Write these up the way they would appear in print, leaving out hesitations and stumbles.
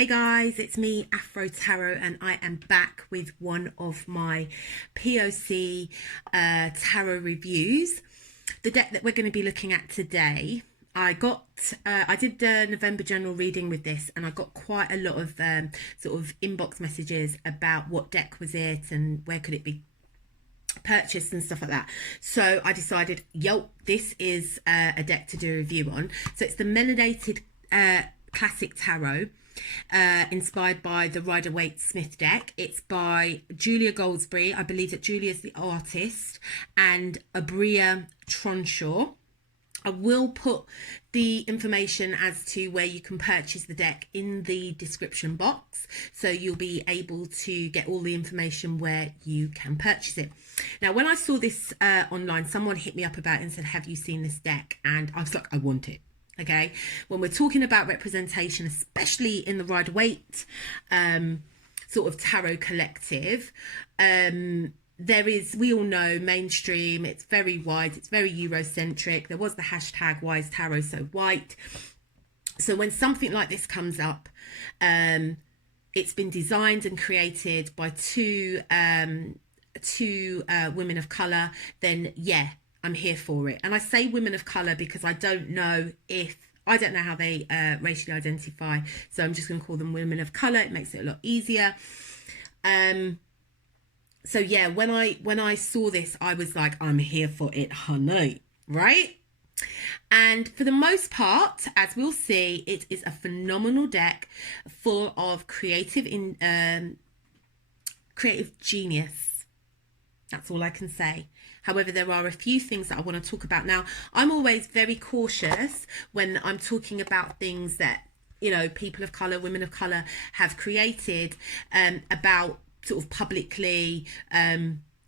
Hey guys, it's me, Afro Tarot, and I am back with one of my POC tarot reviews. The deck that we're going to be looking at today, I did a November general reading with this, and I got quite a lot of sort of inbox messages about what deck was it and where could it be purchased and stuff like that. So I decided, this is a deck to do a review on. So it's the Melanted Classic Tarot, inspired by the Rider-Waite-Smith deck. It's by Julia Goolsby. I believe that Julia's the artist, and Oubria Tronshaw. I will put the information as to where you can purchase the deck in the description box, so you'll be able to get all the information where you can purchase it. Now, when I saw this online, someone hit me up about it and said, have you seen this deck? And I was like, I want it. Okay, when we're talking about representation, especially in the Rider-Waite sort of tarot collective, there is, we all know, mainstream, it's very wide, it's very Eurocentric. There was the hashtag why is tarot so white? So when something like this comes up, it's been designed and created by two women of color, then yeah, I'm here for it. And I say women of colour because I don't know how they racially identify, so I'm just going to call them women of colour. It makes it a lot easier. So yeah, when I saw this, I was like, I'm here for it, honey, right? And for the most part, as we'll see, it is a phenomenal deck full of creative genius. That's all I can say. However, there are a few things that I want to talk about. Now, I'm always very cautious when I'm talking about things that, you know, people of colour, women of colour have created, about sort of publicly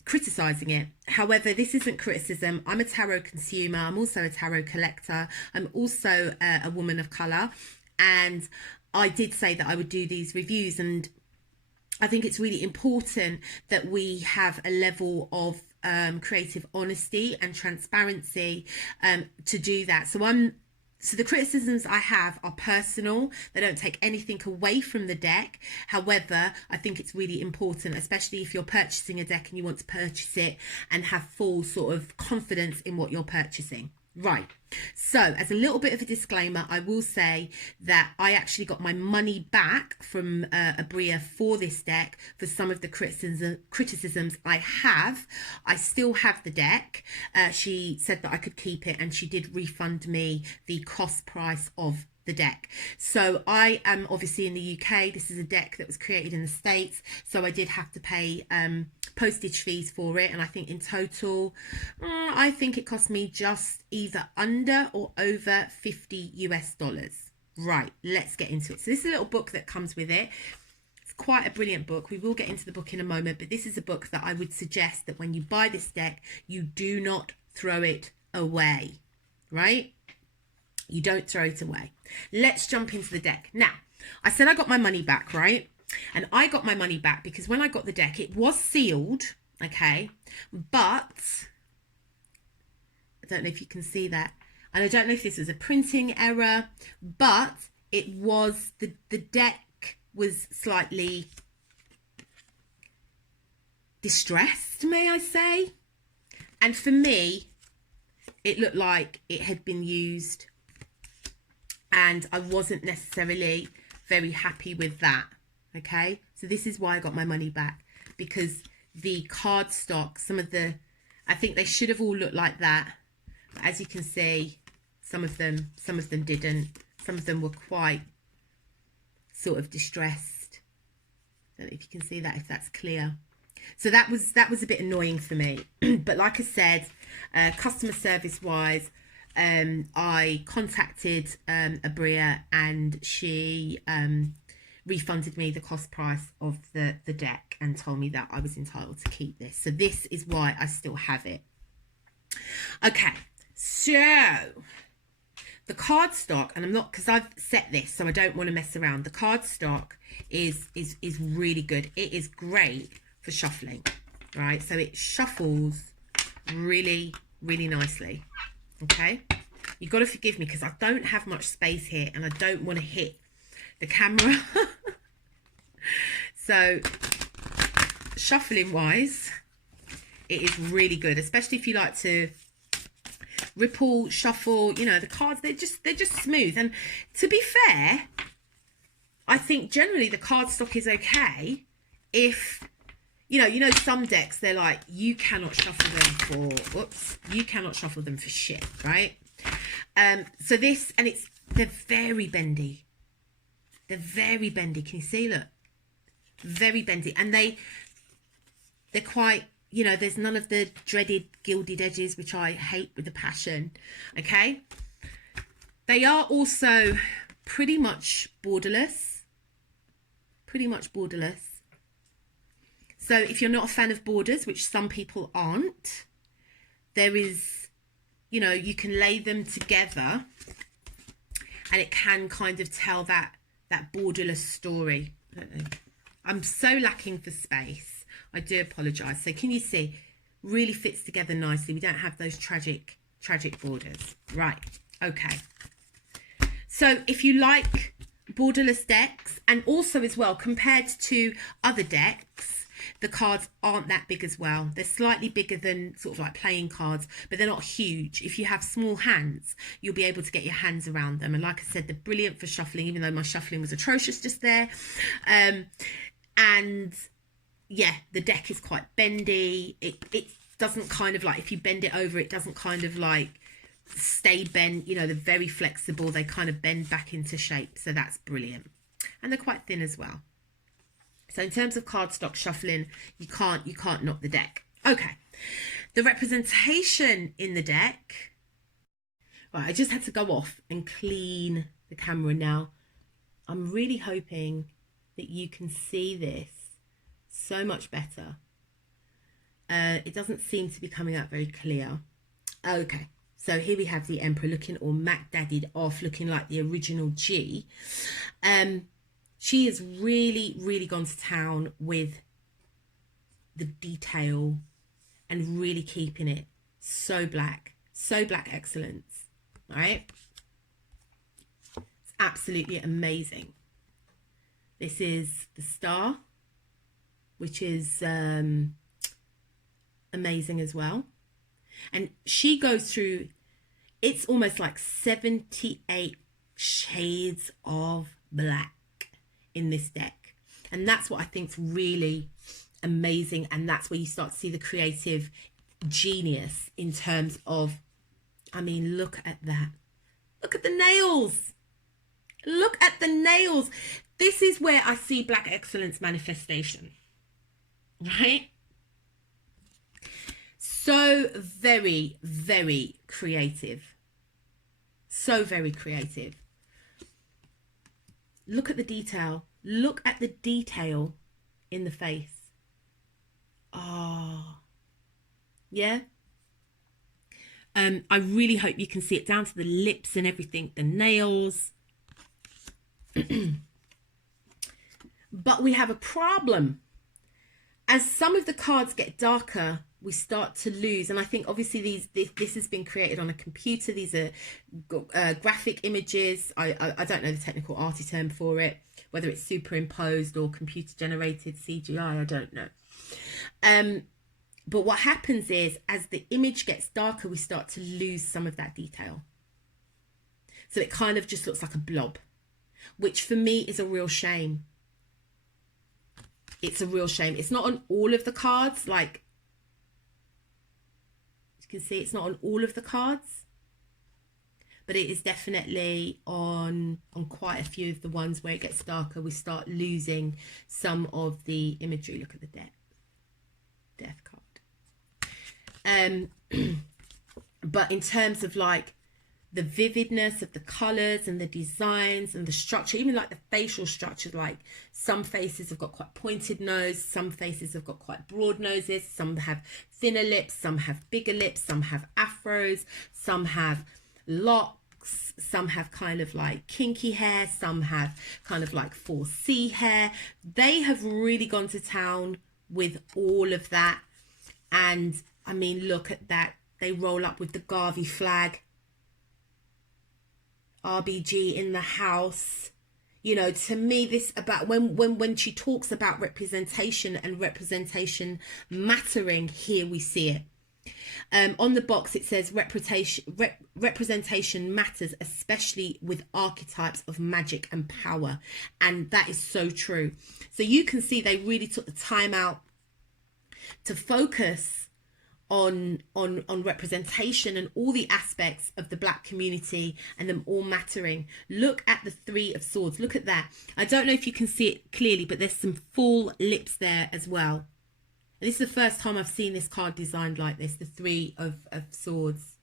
criticising it. However, this isn't criticism. I'm a tarot consumer. I'm also a tarot collector. I'm also a woman of colour. And I did say that I would do these reviews, and I think it's really important that we have a level of creative honesty and transparency to do that. So the criticisms I have are personal. They don't take anything away from the deck. However, I think it's really important, especially if you're purchasing a deck and you want to purchase it and have full sort of confidence in what you're purchasing. Right, so as a little bit of a disclaimer, I will say that I actually got my money back from Oubria for this deck for some of the criticisms I have. I still have the deck. She said that I could keep it, and she did refund me the cost price of the deck. So I am obviously in the UK. This is a deck that was created in the States, so I did have to pay postage fees for it, and I think in total I think it cost me just either under or over $50 US. Right, let's get into it. So this is a little book that comes with it. It's quite a brilliant book. We will get into the book in a moment, but this is a book that I would suggest that when you buy this deck, you do not throw it away, right? You don't throw it away. Let's jump into the deck. Now, I said I got my money back, right? And I got my money back because when I got the deck, it was sealed, okay? But I don't know if you can see that. And I don't know if this was a printing error, but it was, the deck was slightly distressed, may I say? And for me, it looked like it had been used, and I wasn't necessarily very happy with that, okay? So this is why I got my money back, because the cardstock, I think they should have all looked like that, but as you can see, some of them didn't. Some of them were quite sort of distressed. I don't know if you can see that, if that's clear. So that was a bit annoying for me. But like I said, customer service wise, I contacted Oubria, and she refunded me the cost price of the deck and told me that I was entitled to keep this. So this is why I still have it. Okay, so the cardstock, and I'm not, because I've set this, so I don't want to mess around. The cardstock is really good. It is great for shuffling, right? So it shuffles really, really nicely. Okay, you've got to forgive me because I don't have much space here, and I don't want to hit the camera So shuffling wise, it is really good, especially if you like to ripple, shuffle. You know, the cards, they're just smooth. And to be fair, I think generally the card stock is okay. If you know some decks, they're like, you cannot shuffle them for, whoops, you cannot shuffle them for shit, right? So this, and they're very bendy. They're very bendy. Can you see? Look, very bendy, and they're quite, you know, there's none of the dreaded gilded edges, which I hate with a passion. Okay, they are also pretty much borderless. Pretty much borderless. So if you're not a fan of borders, which some people aren't, there is, you know, you can lay them together and it can kind of tell that borderless story. I'm so lacking for space. I do apologise. So can you see? Really fits together nicely. We don't have those tragic borders. Right. Okay. So if you like borderless decks, and also as well, compared to other decks, the cards aren't that big as well. They're slightly bigger than sort of like playing cards, but they're not huge. If you have small hands, you'll be able to get your hands around them. And like I said, they're brilliant for shuffling, even though my shuffling was atrocious just there. And yeah, the deck is quite bendy. It doesn't kind of like, if you bend it over, it doesn't kind of like stay bent. You know, they're very flexible. They kind of bend back into shape. So that's brilliant. And they're quite thin as well. So in terms of cardstock shuffling, you can't knock the deck. Okay, the representation in the deck. Right, I just had to go off and clean the camera now. I'm really hoping that you can see this so much better. It doesn't seem to be coming out very clear. Okay, so here we have the Emperor looking all Mac-daddied off, looking like the original G. She has really gone to town with the detail and really keeping it so black excellence. All right, it's absolutely amazing. This is the Star, which is amazing as well. And she goes through, it's almost like 78 shades of black in this deck. And that's what I think's really amazing. And that's where you start to see the creative genius in terms of, I mean, look at that. Look at the nails. Look at the nails. This is where I see black excellence manifestation, right? So very creative. So very creative. Look at the detail. Look at the detail in the face. Oh, yeah. I really hope you can see it down to the lips and everything, the nails. But we have a problem. As some of the cards get darker, we start to lose. And I think obviously this has been created on a computer. These are graphic images. I don't know the technical arty term for it, whether it's superimposed or computer generated CGI, I don't know. But what happens is, as the image gets darker, we start to lose some of that detail. So it kind of just looks like a blob, which for me is a real shame. It's a real shame. It's not on all of the cards, like you can see, it's not on all of the cards, but it is definitely on quite a few of the ones where it gets darker. We start losing some of the imagery. Look at the death card. But in terms of like the vividness of the colors and the designs and the structure, even like the facial structure, like some faces have got quite pointed nose, some faces have got quite broad noses, some have thinner lips, some have bigger lips, some have afros, some have locks, some have kind of like kinky hair, some have kind of like 4C hair. They have really gone to town with all of that. And I mean, look at that. They roll up with the Garvey flag. RBG in the house. You know, to me, this about when she talks about representation and representation mattering, here we see it. On the box it says representation matters, especially with archetypes of magic and power, and that is so true. So you can see they really took the time out to focus on representation and all the aspects of the Black community and them all mattering. Look at the Three of Swords. Look at that. I don't know if you can see it clearly, but there's some full lips there as well. And this is the first time I've seen this card designed like this, the Three of Swords.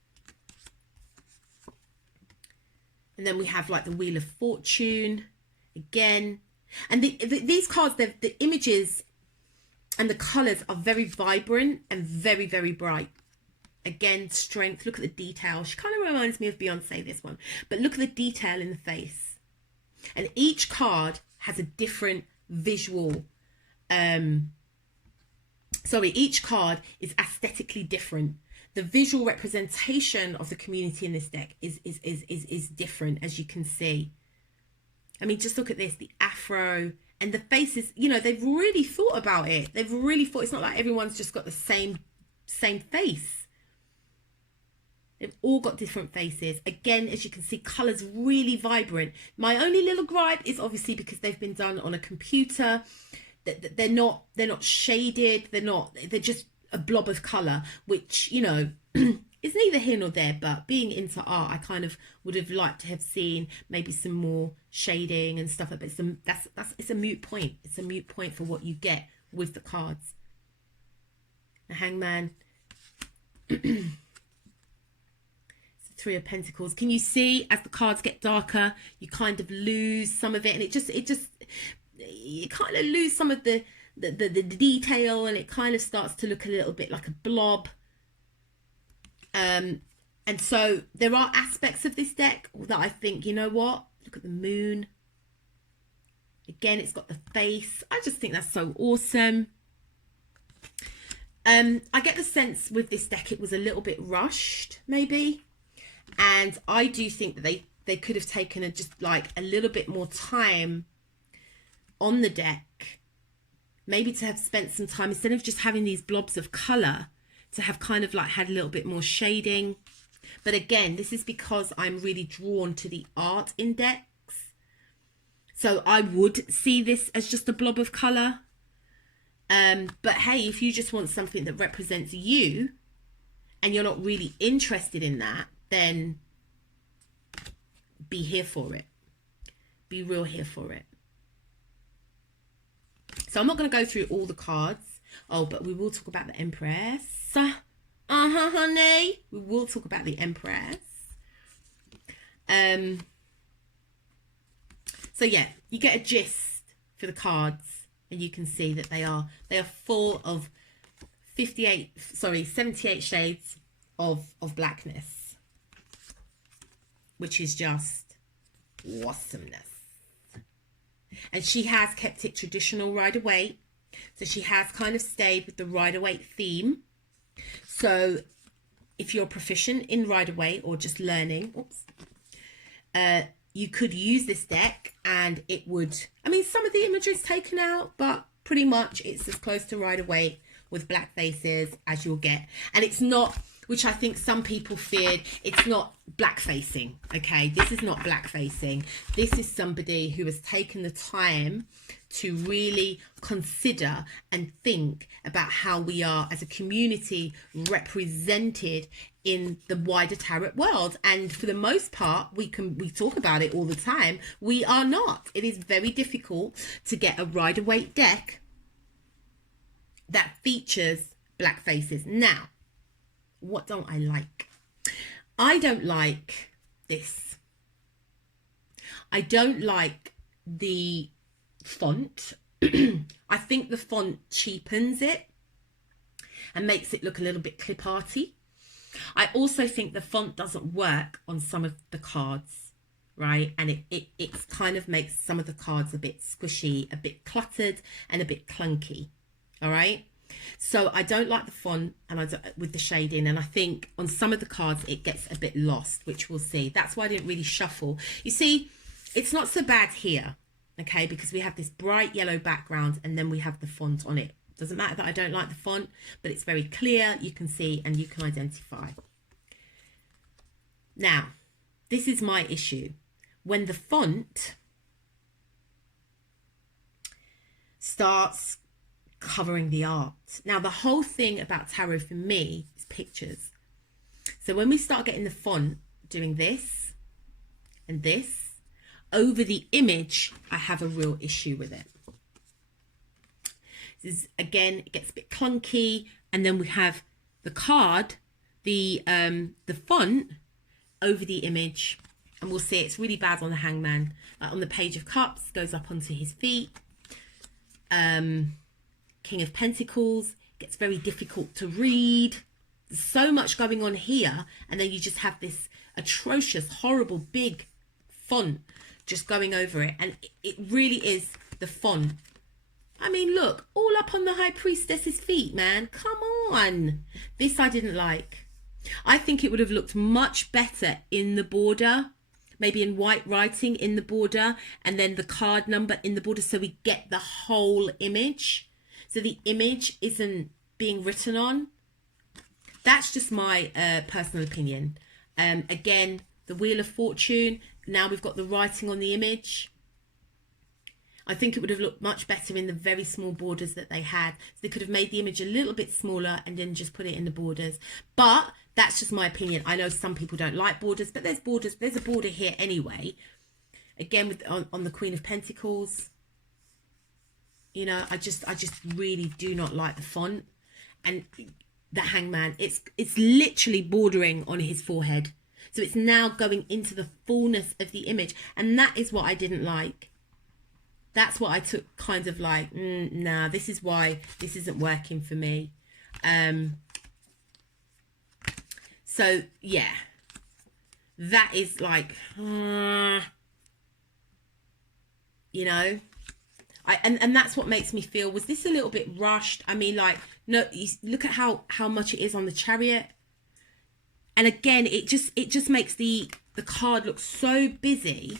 And then we have like the Wheel of Fortune again. And these cards, the images and the colours are very vibrant and very, very bright. Again, strength. Look at the detail. She kind of reminds me of Beyonce, this one. But look at the detail in the face. And each card has a different visual. Each card is aesthetically different. The visual representation of the community in this deck is different, as you can see. I mean, just look at this. The afro. And the faces, you know, they've really thought about it. They've really thought. It's not like everyone's just got the same face. They've all got different faces. Again, as you can see, colours really vibrant. My only little gripe is obviously because they've been done on a computer. They're not shaded. They're just a blob of colour, which, you know, is neither here nor there. But being into art, I kind of would have liked to have seen maybe some more shading and stuff like that. But it's a moot point. It's a moot point for what you get with the cards. The Hangman. It's the Three of Pentacles. Can you see as the cards get darker, you kind of lose some of it, and you kind of lose some of the detail, and it kind of starts to look a little bit like a blob. And so there are aspects of this deck that I think, you know what, look at the moon. Again, it's got the face. I just think that's so awesome. I get the sense with this deck it was a little bit rushed, maybe. And I do think that they could have taken just like a little bit more time on the deck. Maybe to have spent some time, instead of just having these blobs of colour, to have kind of like had a little bit more shading. But again, this is because I'm really drawn to the art in decks. So I would see this as just a blob of colour. But hey, if you just want something that represents you and you're not really interested in that, then be here for it. Be real here for it. So I'm not going to go through all the cards. Oh, but we will talk about the Empress. Honey. We will talk about the Empress. So yeah, you get a gist for the cards, and you can see that they are full of 78 shades of blackness, which is just awesomeness. And she has kept it traditional Rider-Waite. So she has kind of stayed with the Rider-Waite theme. So if you're proficient in Rider-Waite or just learning, you could use this deck and it would, I mean, some of the imagery is taken out, but pretty much it's as close to Rider-Waite with black faces as you'll get. And it's not, which I think some people feared, it's not black facing. Okay, this is not black facing. This is somebody who has taken the time to really consider and think about how we are as a community represented in the wider tarot world. And for the most part, we talk about it all the time, we are not. It is very difficult to get a Rider-Waite deck that features black faces. Now, what don't I like? I don't like this. I don't like the font. I think the font cheapens it and makes it look a little bit clip arty. I also think the font doesn't work on some of the cards, right? And it kind of makes some of the cards a bit squishy, a bit cluttered and a bit clunky. All right. So I don't like the font and with the shading, and I think on some of the cards it gets a bit lost, which we'll see. That's why I didn't really shuffle. You see, it's not so bad here. okay, because we have this bright yellow background and then we have the font on it. Doesn't matter that I don't like the font, but it's very clear, you can see and you can identify. Now, this is my issue. When the font starts covering the art. Now, the whole thing about tarot for me is pictures. So when we start getting the font doing this and this over the image, I have a real issue with it. This is, again, it gets a bit clunky, and then we have the card, the font over the image, and we'll see it's really bad on the Hangman. Like on the Page of Cups, goes up onto his feet. King of Pentacles gets very difficult to read. There's so much going on here, and then you just have this atrocious, horrible, big font just going over it, and it really is the font. I mean, look, all up on the High Priestess's feet, man. Come on. This I didn't like. I think it would have looked much better in the border, maybe in white writing in the border, and then the card number in the border, so we get the whole image. So the image isn't being written on. That's just my personal opinion. Again, the Wheel of Fortune, now we've got the writing on the image. I think it would have looked much better in the very small borders that they had. So they could have made the image a little bit smaller and then just put it in the borders. But that's just my opinion. I know some people don't like borders, but there's borders. There's a border here anyway. Again, with on the Queen of Pentacles. You know, I just really do not like the font. And the Hangman, it's literally bordering on his forehead. So it's now going into the fullness of the image. And that is what I didn't like. That's what I took kind of like, nah, this is why this isn't working for me. So, yeah. That is like, you know. And that's what makes me feel, was this a little bit rushed? I mean, like, no, look at how much it is on the Chariot. And again, it just makes the card look so busy.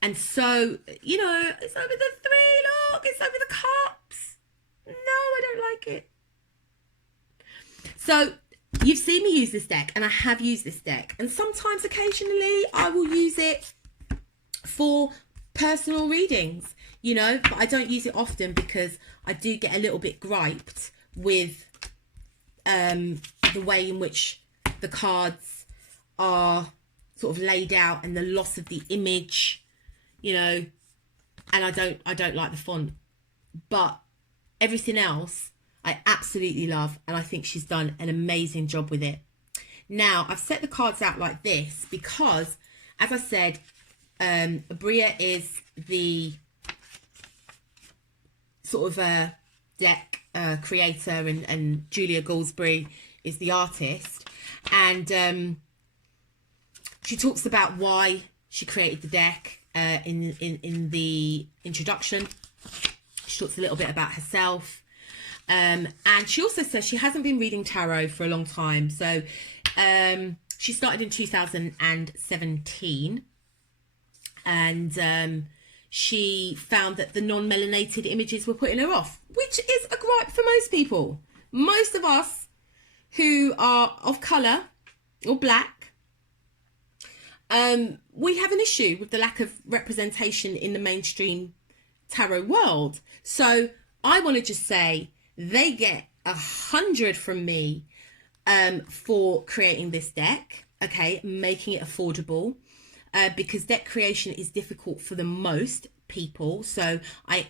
And so, you know, it's over the three, look, it's over the cups. No, I don't like it. So, you've seen me use this deck, and I have used this deck. And sometimes, occasionally, I will use it for personal readings, you know. But I don't use it often because I do get a little bit griped with the way in which the cards are sort of laid out and the loss of the image. You know, and I don't like the font, but everything else I absolutely love, and I think she's done an amazing job with it. Now, I've set the cards out like this because, as I said, Oubria is the sort of deck creator, and Julia Goolsby is the artist, and she talks about why she created the deck. In the introduction, she talks a little bit about herself, and she also says she hasn't been reading tarot for a long time. So she started in 2017, and she found that the non-melanated images were putting her off, which is a gripe for most people. Most of us who are of colour or black, we have an issue with the lack of representation in the mainstream tarot world. So I want to just say they get 100 from me for creating this deck, okay, making it affordable, because deck creation is difficult for the most people. So I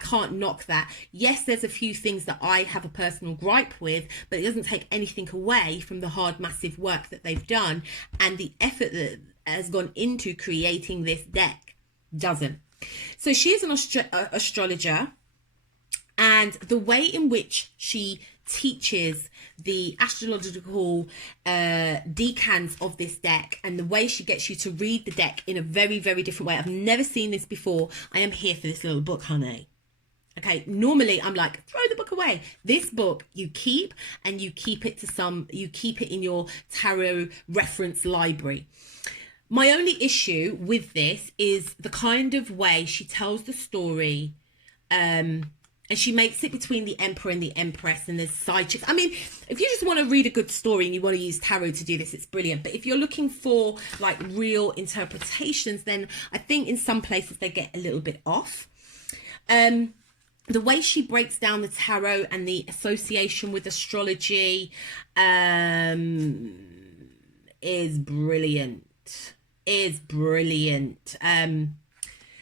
can't knock that. Yes, there's a few things that I have a personal gripe with, but it doesn't take anything away from the hard, massive work that they've done, and the effort that has gone into creating this deck doesn't. So she is an astrologer, and the way in which she teaches the astrological decans of this deck, and the way she gets you to read the deck in a very, very different way. I've never seen this before. I am here for this little book, honey. Okay, normally I'm like, throw the book away. This book you keep, and you keep it in your tarot reference library. My only issue with this is the kind of way she tells the story, and she makes it between the Emperor and the Empress, and there's side chicks. I mean, if you just want to read a good story and you want to use tarot to do this, it's brilliant. But if you're looking for like real interpretations, then I think in some places they get a little bit off. The way she breaks down the tarot and the association with astrology is brilliant.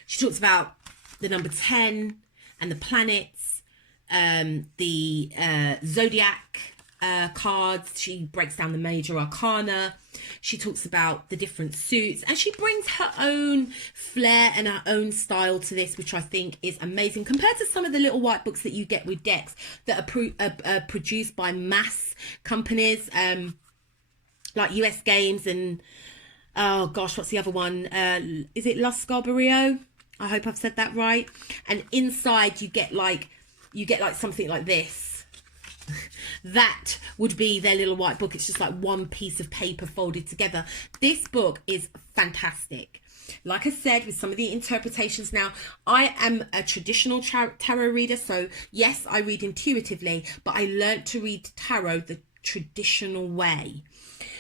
She talks about the number 10 and the planets, the zodiac cards. She breaks down the major arcana. She talks about the different suits, and she brings her own flair and her own style to this, which I think is amazing compared to some of the little white books that you get with decks that are produced by mass companies, like US Games and oh gosh, what's the other one? Is it Los Scarbario? I hope I've said that right. And inside you get like something like this. That would be their little white book. It's just like one piece of paper folded together. This book is fantastic. Like I said, with some of the interpretations now, I am a traditional tarot reader. So yes, I read intuitively, but I learned to read tarot the traditional way.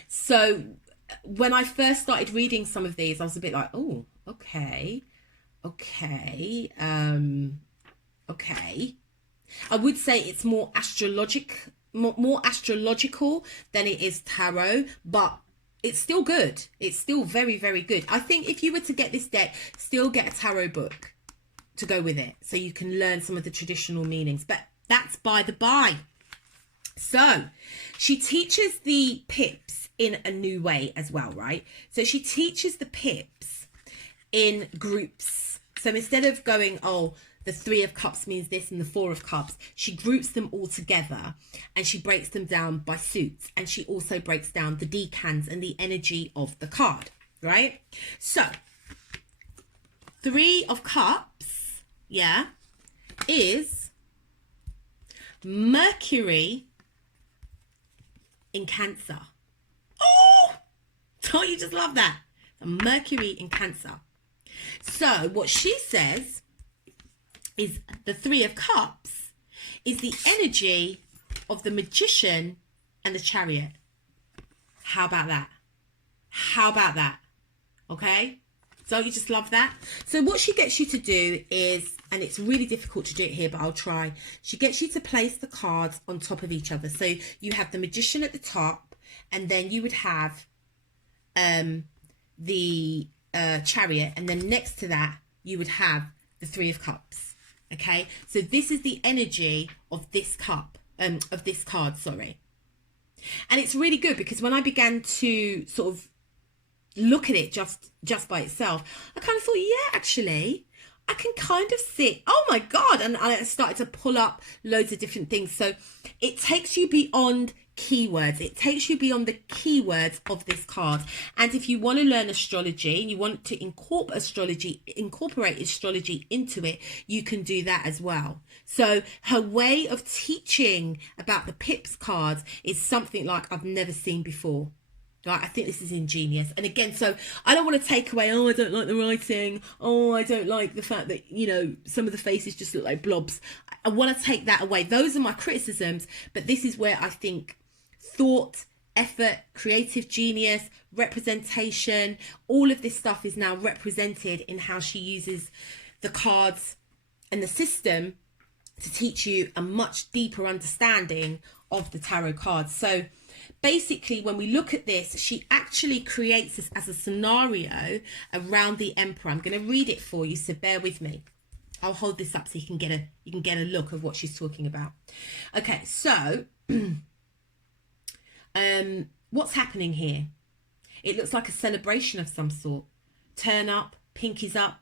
So when I first started reading some of these, I was a bit like, oh, okay. I would say it's more astrological than it is tarot, but it's still good. It's still very, very good. I think if you were to get this deck, still get a tarot book to go with it, so you can learn some of the traditional meanings. But that's by the by. So she teaches the pips in a new way as well, right? So she teaches the pips in groups. So instead of going, oh, the 3 of cups means this and the 4 of cups, she groups them all together and she breaks them down by suits. And she also breaks down the decans and the energy of the card, right? So 3 of cups, yeah, is Mercury in Cancer. Oh, don't you just love that? Mercury in Cancer. So what she says is the 3 of cups is the energy of the Magician and the Chariot. How about that? How about that? Okay, don't you just love that? So what she gets you to do is, and it's really difficult to do it here, but I'll try. She gets you to place the cards on top of each other. So you have the Magician at the top, and then you would have the Chariot, and then next to that you would have the 3 of cups. Okay, so this is the energy of this cup, of this card, sorry. And it's really good because when I began to sort of look at it just by itself, I kind of thought, yeah, actually, I can kind of see, oh my God. And I started to pull up loads of different things. So it takes you beyond keywords. It takes you beyond the keywords of this card. And if you want to learn astrology and you want to incorporate astrology into it, you can do that as well. So her way of teaching about the pips cards is something like I've never seen before. Right, I think this is ingenious. And again, so I don't want to take away, oh, I don't like the writing. Oh, I don't like the fact that, you know, some of the faces just look like blobs. I want to take that away. Those are my criticisms. But this is where I think thought, effort, creative genius, representation, all of this stuff is now represented in how she uses the cards and the system to teach you a much deeper understanding of the tarot cards. So basically, when we look at this, she actually creates this as a scenario around the Emperor. I'm going to read it for you, so bear with me. I'll hold this up so you can get a look of what she's talking about. Okay, so what's happening here? It looks like a celebration of some sort. Turn up, pinkies up.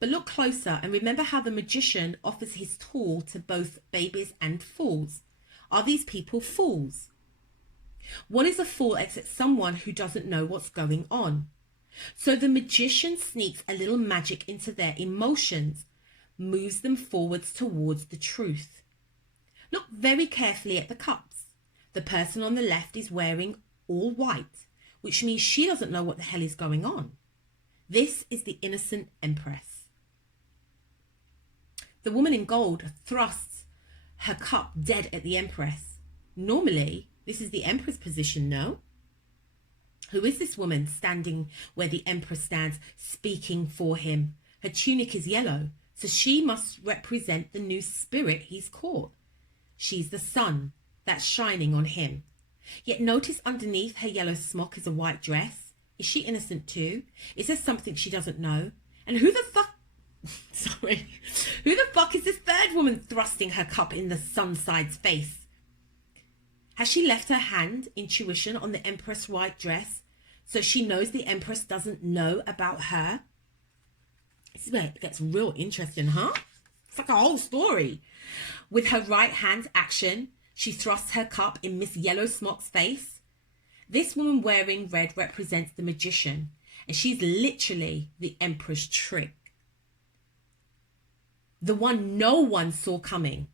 But look closer and remember how the Magician offers his tool to both babies and fools. Are these people fools? What is a fool except someone who doesn't know what's going on? So the Magician sneaks a little magic into their emotions, moves them forwards towards the truth. Look very carefully at the cups. The person on the left is wearing all white, which means she doesn't know what the hell is going on. This is the innocent Empress. The woman in gold thrusts her cup dead at the Empress. Normally, this is the Empress position, no? Who is this woman standing where the Empress stands, speaking for him? Her tunic is yellow, so she must represent the new spirit he's caught. She's the sun that's shining on him. Yet notice underneath her yellow smock is a white dress. Is she innocent too? Is there something she doesn't know? And who the fuck... Sorry. Who the fuck is this third woman thrusting her cup in the sunside's face? Has she left her hand, intuition, on the Empress' white dress so she knows the Empress doesn't know about her? This is where it gets real interesting, huh? It's like a whole story. With her right hand action, she thrusts her cup in Miss Yellow Smock's face. This woman wearing red represents the magician, and she's literally the Emperor's trick. The one no one saw coming.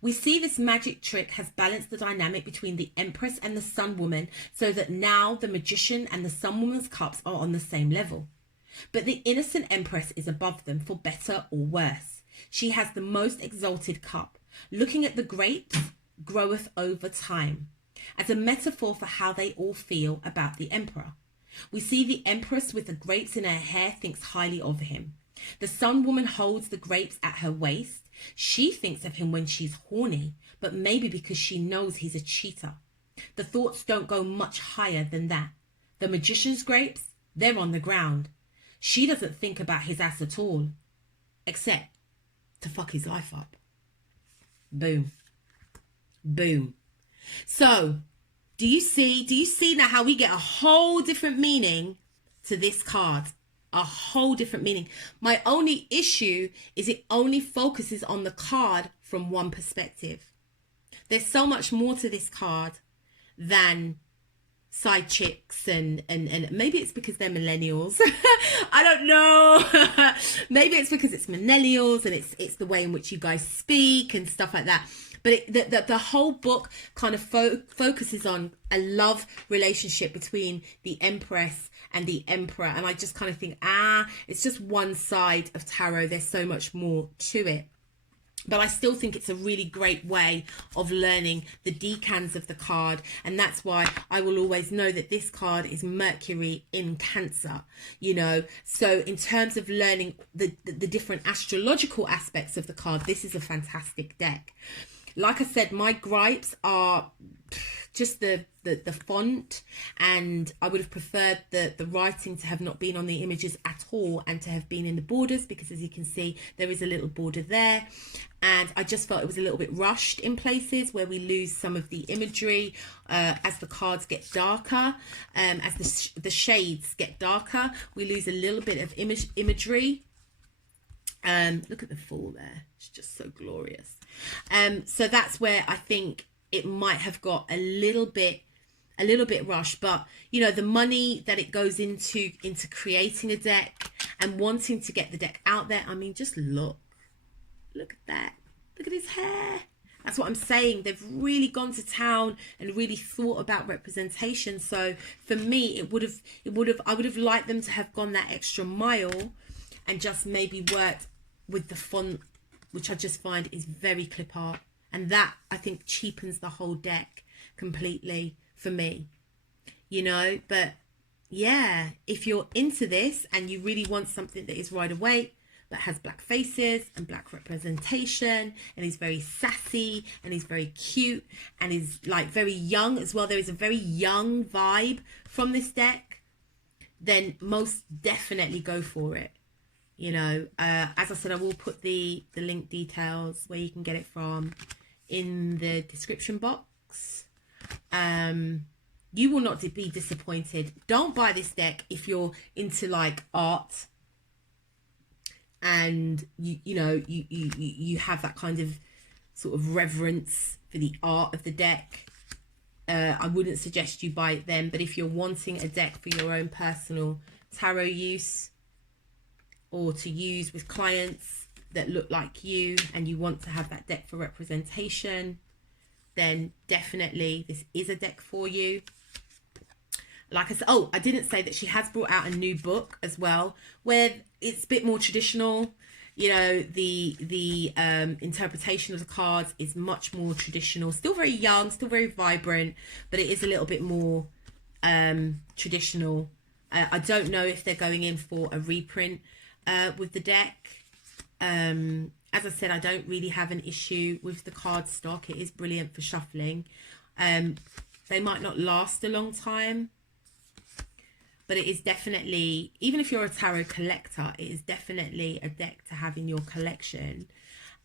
We see this magic trick has balanced the dynamic between the Empress and the Sun Woman so that now the magician and the Sun Woman's cups are on the same level. But the innocent Empress is above them for better or worse. She has the most exalted cup. Looking at the grapes groweth over time, as a metaphor for how they all feel about the Emperor. We see the Empress with the grapes in her hair thinks highly of him. The Sun Woman holds the grapes at her waist. She thinks of him when she's horny, but maybe because she knows he's a cheater. The thoughts don't go much higher than that. The magician's grapes, they're on the ground. She doesn't think about his ass at all, except to fuck his life up. Boom. Boom. So, do you see now how we get a whole different meaning to this card? A whole different meaning. My only issue is it only focuses on the card from one perspective. There's so much more to this card than side chicks and maybe it's because they're millennials. I don't know. Maybe it's because it's millennials and it's the way in which you guys speak and stuff like that. But the whole book kind of focuses on a love relationship between the Empress and the Emperor. And I just kind of think, it's just one side of tarot. There's so much more to it. But I still think it's a really great way of learning the decans of the card. And that's why I will always know that this card is Mercury in Cancer, you know. So in terms of learning the different astrological aspects of the card, this is a fantastic deck. Like I said, my gripes are just the font, and I would have preferred the writing to have not been on the images at all and to have been in the borders, because as you can see there is a little border there, and I just felt it was a little bit rushed in places where we lose some of the imagery as the cards get darker, as the shades get darker, we lose a little bit of imagery. Look at the fall there, it's just so glorious. So that's where I think it might have got a little bit rushed, but you know, the money that it goes into creating a deck and wanting to get the deck out there, I mean, just look at that, look at his hair. That's what I'm saying. They've really gone to town and really thought about representation. So for me, I would have liked them to have gone that extra mile and just maybe worked with the font, which I just find is very clip art. And that, I think, cheapens the whole deck completely for me, you know. But yeah, if you're into this and you really want something that is Rider Waite, but has black faces and black representation, and is very sassy and is very cute and is like very young as well, there is a very young vibe from this deck, then most definitely go for it. You know, as I said, I will put the link details where you can get it from in the description box. You will not be disappointed. Don't buy this deck if you're into like art and you have that kind of sort of reverence for the art of the deck. I wouldn't suggest you buy it then. But if you're wanting a deck for your own personal tarot use, or to use with clients that look like you and you want to have that deck for representation, then definitely this is a deck for you. like I said, oh, I didn't say that she has brought out a new book as well, where it's a bit more traditional. You know, the interpretation of the cards is much more traditional. Still very young, still very vibrant, but it is a little bit more traditional. I don't know if they're going in for a reprint with the deck. As I said, I don't really have an issue with the card stock. It is brilliant for shuffling. They might not last a long time, but it is definitely, even if you're a tarot collector, it is definitely a deck to have in your collection.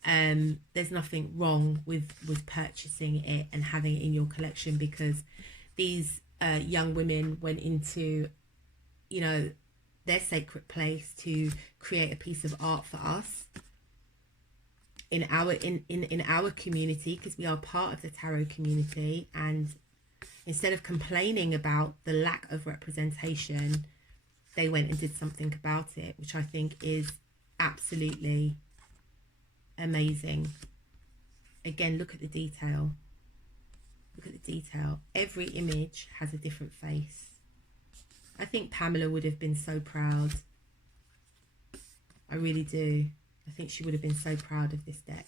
There's nothing wrong with purchasing it and having it in your collection, because these young women went into, you know, their sacred place to create a piece of art for us in our community, because we are part of the tarot community. And instead of complaining about the lack of representation, they went and did something about it, which I think is absolutely amazing. Again, look at the detail. Look at the detail. Every image has a different face. I think Pamela would have been so proud. I really do. I think she would have been so proud of this deck.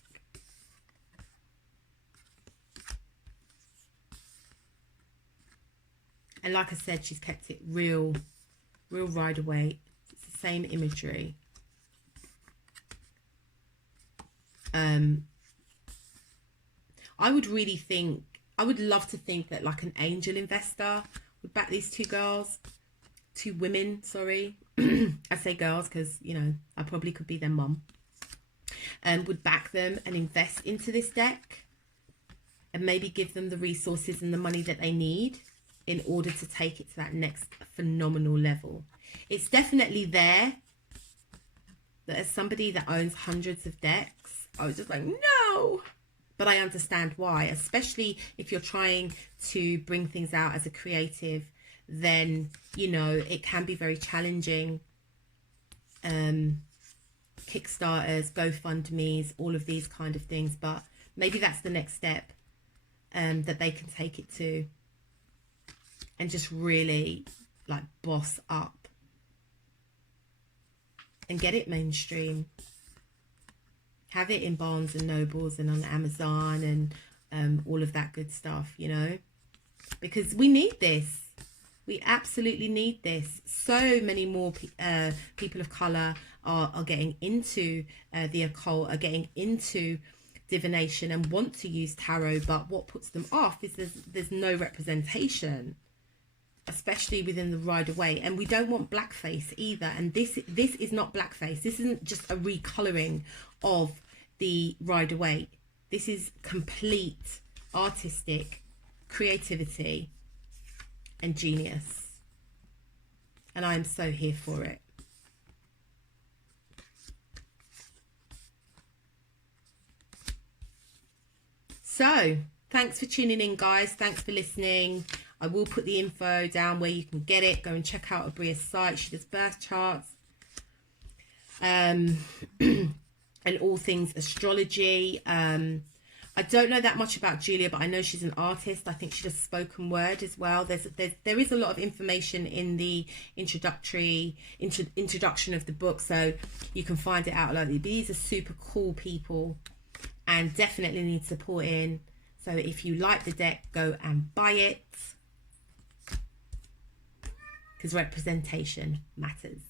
And like I said, she's kept it real Rider-Waite. It's the same imagery. I would really think, I would love to think that like an angel investor would back these two women, sorry. I say girls because, you know, I probably could be their mum. Would back them and invest into this deck and maybe give them the resources and the money that they need in order to take it to that next phenomenal level. It's definitely there, but as somebody that owns hundreds of decks, I was just like, no. But I understand why, especially if you're trying to bring things out as a creative, then, you know, it can be very challenging. Kickstarters, GoFundMes, all of these kind of things, but maybe that's the next step that they can take it to, and just really like boss up and get it mainstream. Have it in Barnes and Nobles and on Amazon and all of that good stuff, you know, because we need this. We absolutely need this. So many more people of colour are getting into the occult, are getting into divination and want to use tarot, but what puts them off is there's no representation, especially within the Rider-Waite. And we don't want blackface either. And this is not blackface. This isn't just a recolouring of the Rider-Waite. This is complete artistic creativity and genius, and I am so here for it. So thanks for tuning in, guys. Thanks for listening. I will put the info down where you can get it. Go and check out Oubria's site. She does birth charts and all things astrology. I don't know that much about Julia, but I know she's an artist. I think she does spoken word as well. There is a lot of information in the introduction of the book, so you can find it out. Like, these are super cool people and definitely need supporting. So if you like the deck, go and buy it, because representation matters.